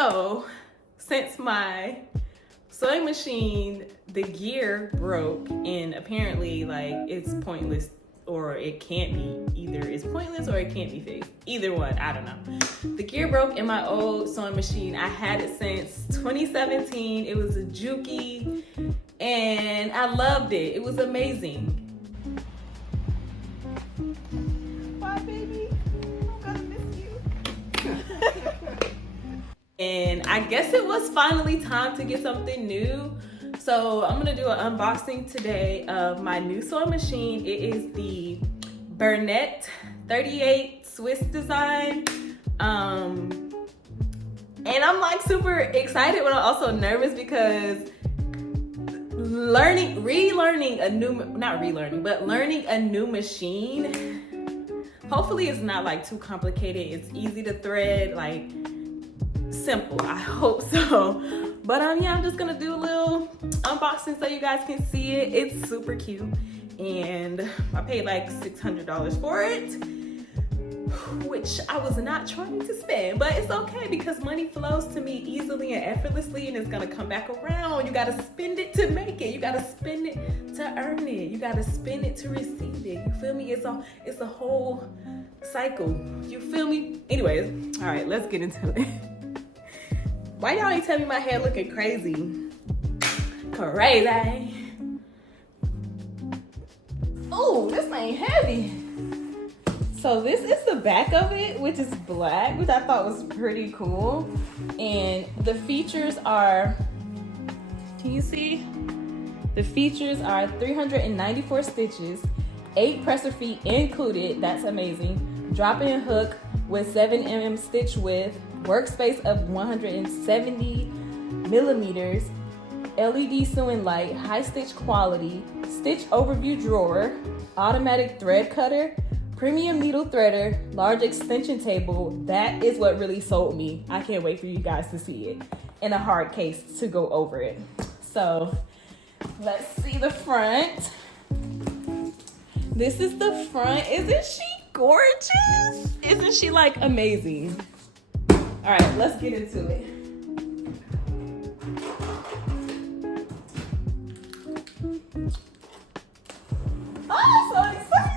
So, since my sewing machine, the gear broke, and apparently, like, it's pointless, or it can't be. Either it's pointless or it can't be fixed. Either one, I don't know. The gear broke in my old sewing machine. I had it since 2017. It was a Juki, and I loved it. It was amazing. Bye, baby. I'm gonna miss you. And I guess it was finally time to get something new. So I'm gonna do an unboxing today of my new sewing machine. It is the Bernina 38 Swiss design. And I'm like super excited, but I'm also nervous because learning a new machine, hopefully it's not like too complicated. It's easy to thread, like simple. I hope so. But yeah, I'm just gonna do a little unboxing so you guys can see it. It's super cute, and I paid like $600 for it, which I was not trying to spend, but it's okay because money flows to me easily and effortlessly, and it's gonna come back around. You gotta spend it to make it. You gotta spend it to earn it. You gotta spend it to receive it. You feel me? It's a whole cycle. You feel me? Anyways, all right, let's get into it. Why y'all ain't tell me my hair looking crazy? Crazy. Oh, this ain't heavy. So this is the back of it, which is black, which I thought was pretty cool. And the features are, can you see? The features are 394 stitches, 8 presser feet included, that's amazing. Drop-in hook with 7 mm stitch width, workspace of 170 millimeters, LED sewing light, high stitch quality, stitch overview drawer, automatic thread cutter, premium needle threader, large extension table. That is what really sold me. I can't wait for you guys to see it, and a hard case to go over it. So let's see the front. This is the front. Isn't she gorgeous? Isn't she like amazing? All right, let's get into it. Oh, I'm so excited.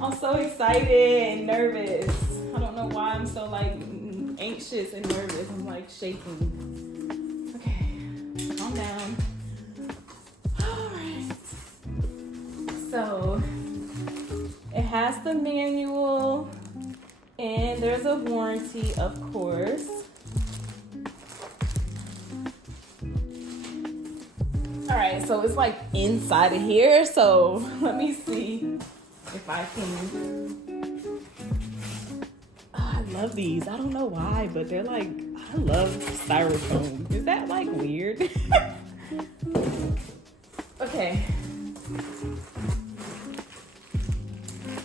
I'm so excited and nervous. I don't know why I'm so like anxious and nervous. I'm like shaking. Okay, calm down. All right. So it has the manual, and there's a warranty, of course. All right, so it's like inside of here. So let me see if I can. Oh, I love these. I don't know why, but they're like, I love styrofoam. Is that like weird? Okay.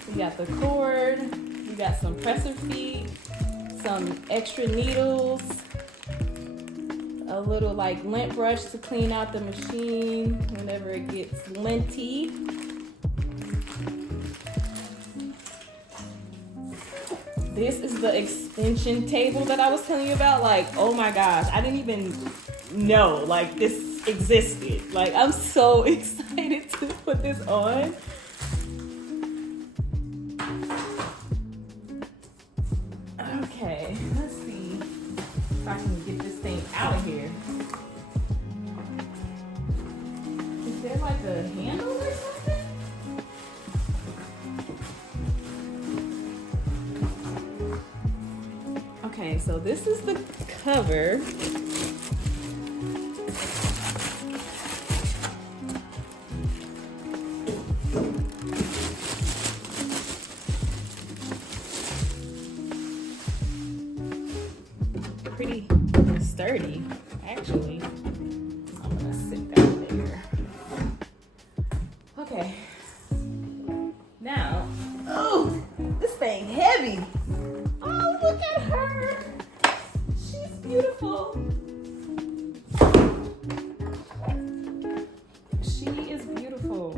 We got the cord. We got some presser feet, some extra needles, a little like lint brush to clean out the machine whenever it gets linty. This is the extension table that I was telling you about. Like, oh my gosh, I didn't even know like this existed. Like, I'm so excited to put this on. Okay, let's see if I can get this thing out of here. Is there like a handle or something? Okay, so this is the cover. Pretty sturdy, actually. I'm gonna sit down there. Okay. Now, oh, this thing heavy. Oh, look at her. She's beautiful. She is beautiful.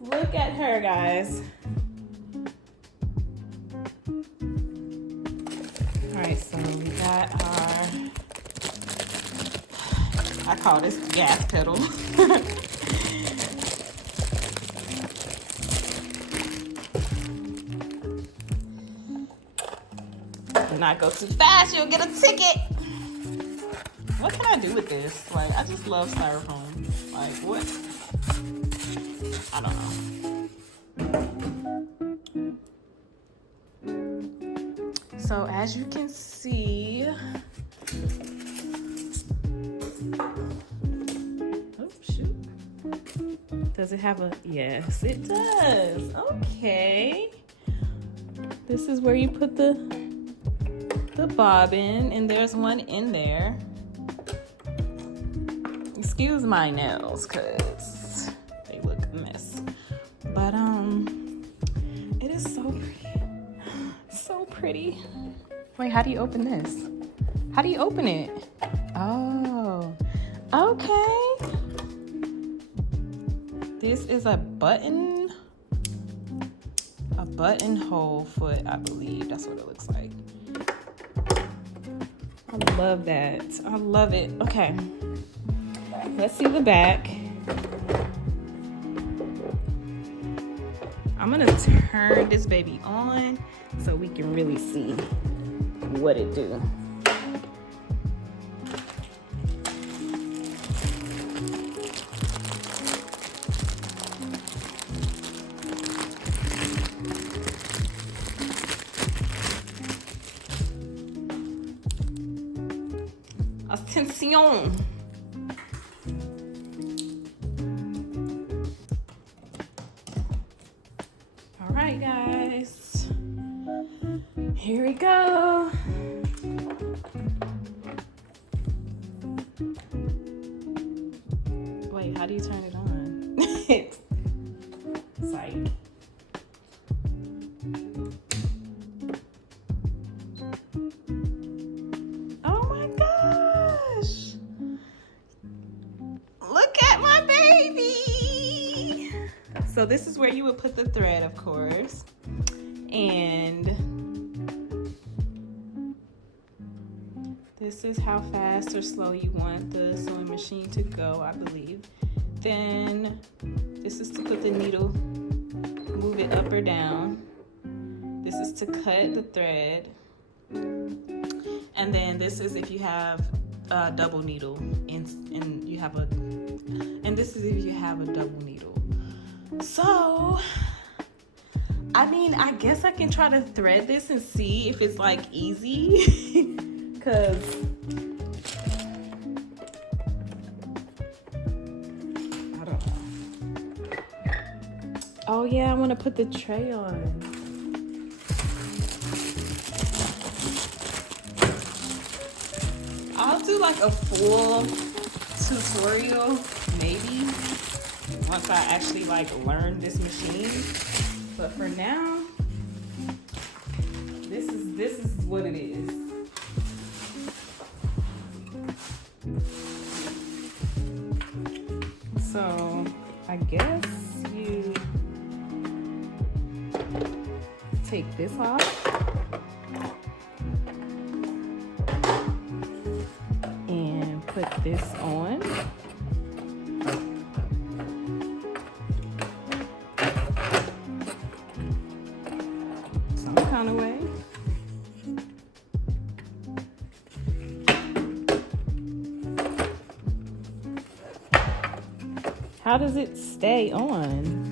Look at her, guys. All right, so we got our, I call this gas pedal. Do not go too fast, you'll get a ticket. What can I do with this? Like, I just love styrofoam. Like, what? I don't know. So, as you can see, oh, shoot. Does it have a, yes, it does. Okay. This is where you put the bobbin, and there's one in there. Excuse my nails, cause they look a mess. But it is so pretty. So pretty. Wait, how do you open this? How do you open it? Oh, okay. This is a buttonhole foot, I believe. That's what it looks like. I love that. I love it. Okay. Let's see the back. I'm gonna turn this baby on so we can really see what it do. Attention. All right, guys. Here we go. Wait, how do you turn it on? Psych. Oh my gosh. Look at my baby. So this is where you would put the thread, of course. And this is how fast or slow you want the sewing machine to go, I believe. Then this is to put the needle, move it up or down. This is to cut the thread. And then this is if you have a double needle and you have and this is if you have a double needle. So, I mean, I guess I can try to thread this and see if it's like easy. Cause I don't know. Oh yeah, I want to put the tray on. I'll do like a full tutorial maybe once I actually like learn this machine. But for now, this is what it is. So I guess you take this off and put this on. Some kind of way. How does it stay on?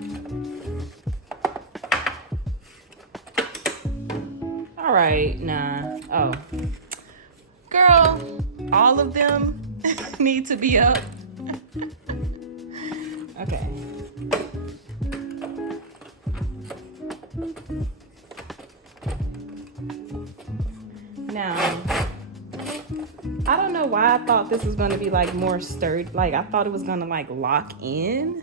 All right, nah. Oh. Girl, all of them need to be up. Okay. Now, I don't know why I thought this was gonna be like more sturdy. Like I thought it was gonna like lock in,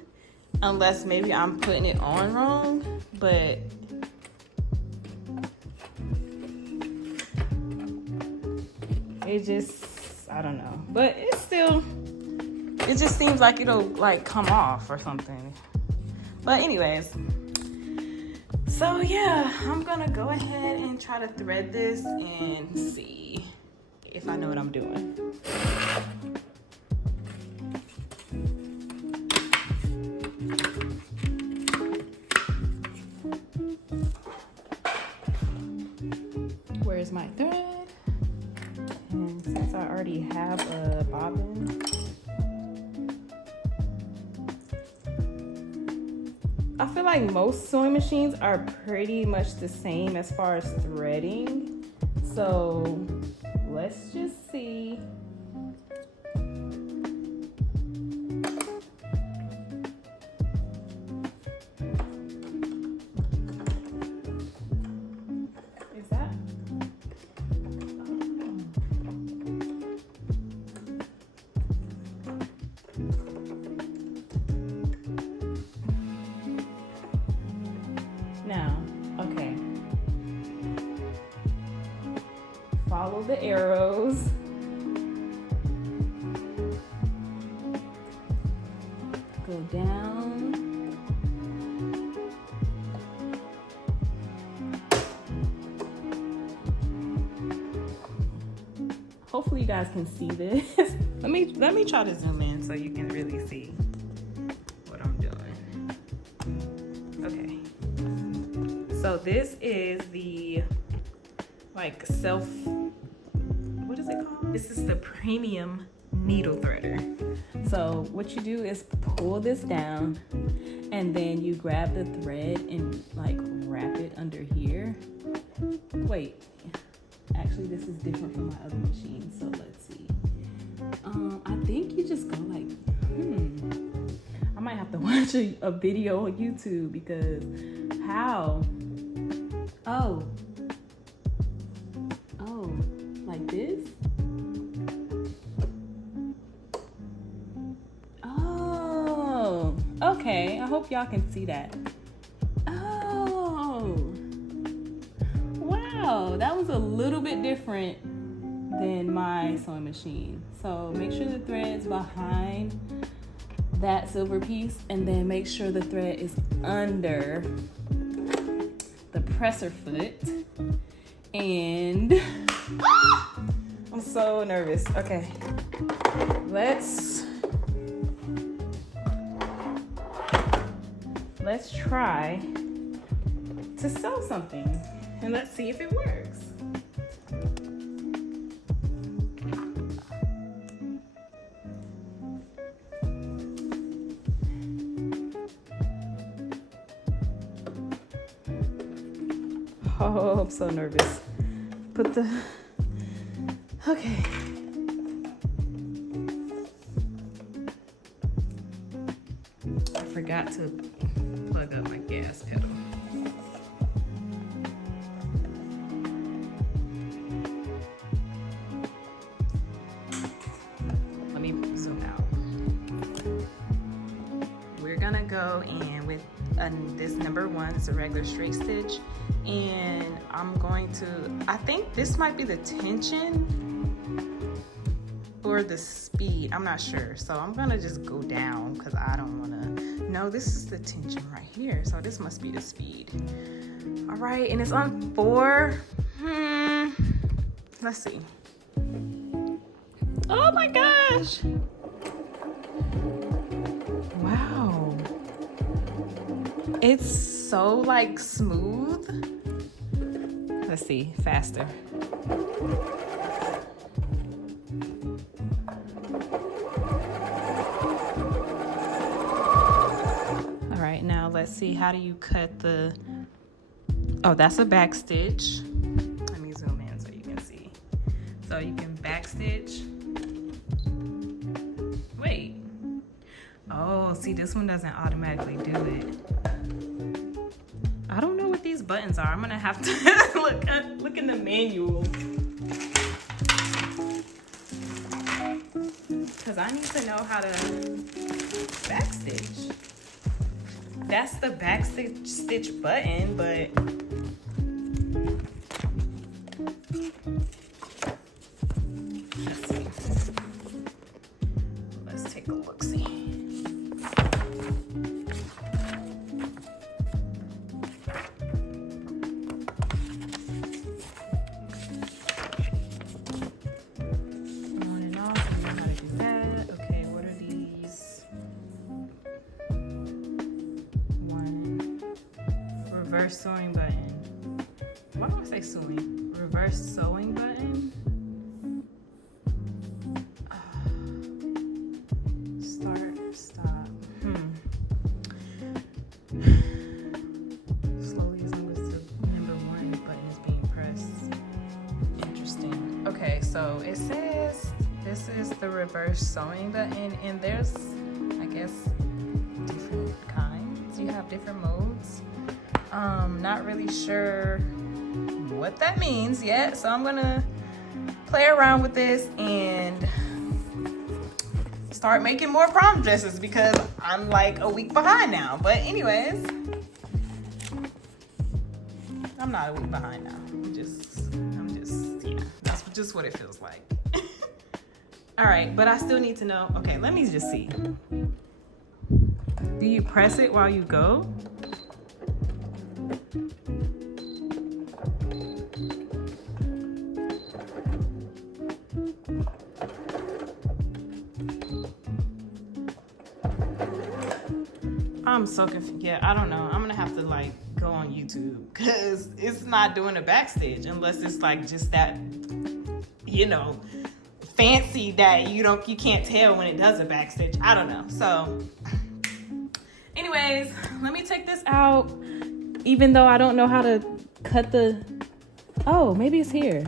unless maybe I'm putting it on wrong, but it just, I don't know. But it's still, it just seems like it'll like come off or something. But anyways, so yeah, I'm gonna go ahead and try to thread this and see. know what I'm doing. Where's my thread? And since I already have a bobbin, I feel like most sewing machines are pretty much the same as far as threading. So let's just see. Is that? Now, okay. Follow the arrows. Go down. Hopefully you guys can see this. Let me try to zoom in so you can really see what I'm doing. Okay. So this is the like what is it called? This is the premium needle threader. So what you do is pull this down and then you grab the thread and like wrap it under here. Wait, actually this is different from my other machine, so let's see. I think you just go like, I might have to watch a video on YouTube because how? Oh, like this? Oh, okay. I hope y'all can see that. Oh, wow. That was a little bit different than my sewing machine. So make sure the thread's behind that silver piece and then make sure the thread is under the presser foot. And I'm so nervous. Okay, let's try to sew something and let's see if it works. Oh, I'm so nervous. Okay. I forgot to plug up my gas pedal. Let me zoom out. We're gonna go in with this number 1, it's a regular straight stitch. And I'm going to, I think this might be the tension or the speed, I'm not sure. So I'm gonna just go down because I don't wanna, no, this is the tension right here. So this must be the speed. All right, and it's on 4. Let's see. Oh my gosh. Wow. It's so like smooth. Let's see, faster. All right, now let's see, how do you cut the, oh, that's a back stitch. Let me zoom in so you can see. So you can back stitch. Wait. Oh, see, this one doesn't automatically do it. I don't know what these buttons are. I'm gonna have to look in the manual. Cause I need to know how to backstitch. That's the backstitch button, but let's see. Let's take a look, see. reverse sewing button. Why do I say sewing? Reverse sewing button. Start, stop. Slowly as long as the number 1 button is being pressed. Interesting. Okay, so it says this is the reverse sewing button, and there's, I guess, different kinds. You have different modes. Not really sure what that means yet, so I'm gonna play around with this and start making more prom dresses because I'm like a week behind now. But anyways, I'm not a week behind now. I'm just, yeah, that's just what it feels like. All right, but I still need to know. Okay, let me just see. Do you press it while you go? I'm so confused. Yeah, I don't know. I'm gonna have to like go on YouTube because it's not doing a backstage unless it's like just that, you know, fancy that you can't tell when it does a backstage. I don't know. So anyways, let me take this out, even though I don't know how to cut the, oh, maybe it's here.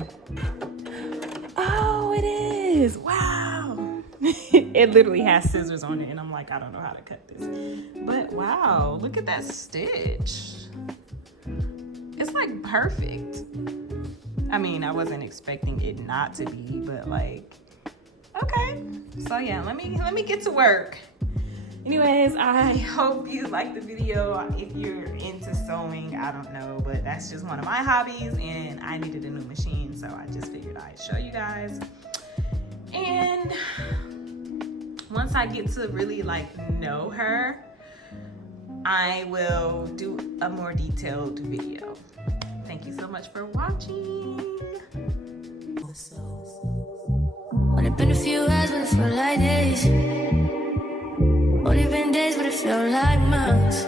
Oh, it is. Wow. It literally has scissors on it, and I'm like, I don't know how to cut this. But wow, look at that stitch. It's like perfect. I mean, I wasn't expecting it not to be, but like, okay. So yeah, let me get to work. Anyways, I hope you liked the video. If you're into sewing, I don't know, but that's just one of my hobbies, and I needed a new machine, so I just figured I'd show you guys. And once I get to really like know her, I will do a more detailed video. Thank you so much for watching. Only been a few hours, but it felt like days. Only been days, but it felt like months.